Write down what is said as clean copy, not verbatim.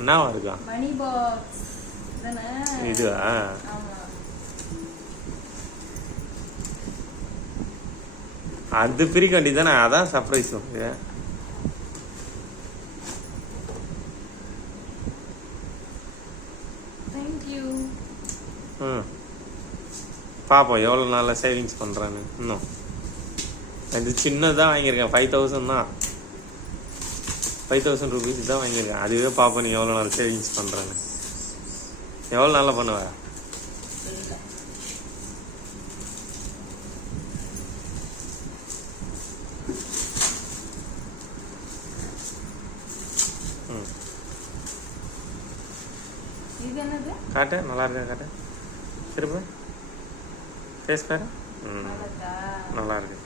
என்னவா இருக்கா? மணி பாக்ஸ் தானே இதுவா? ஆமா. அது பிரிக்க வேண்டியதானே, அதான் சர்ப்ரைஸ். தேங்க்யூ. பாப்போம் எவ்வளோ நாளில் சேவிங்ஸ் பண்ணுறான்னு. இன்னும் இது சின்னதாக வாங்கியிருக்கேன், 5000 தான். 5000 rupees தான் வாங்கியிருக்கேன். அதுவே பார்ப்போம் நீ எவ்வளோ நாள் சேவிங்ஸ் பண்ணுறேன்னு. எவ்வளோ நாளில் பண்ணுவேன்? இது என்னது? காட்டு, நல்லா இருக்கா? காட்டு திரும்ப ஃபேஸ் காட்டு. நல்லா இருக்கு.